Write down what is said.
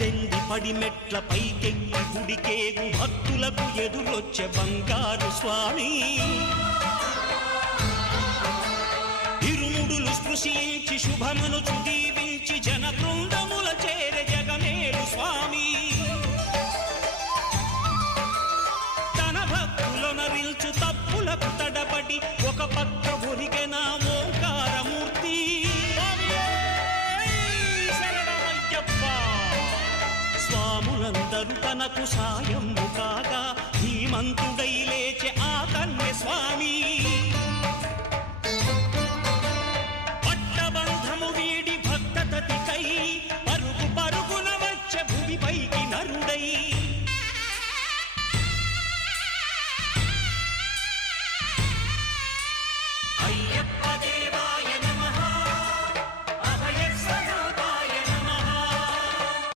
పద్దెనిమిది పడిమెట్ల పైకెక్కి గుడికేగు భక్తులకు ఎదురొచ్చే బంగారు స్వామి ఇరుముడులు స్పృశించి శుభమనుచు దీవించి జన బృందముల చేరే జగమేలు స్వామి తన భక్తులనరిల్చు తప్పులకు తడబడి ఒక పక్క ఒరిగెన ఓంకారమూర్తి స్వాములందరూ తనకు సాయము కాగా ధీమంతుడై లేచే ఆ కన్య స్వామి పట్టబంధము వీడి భక్తతతికై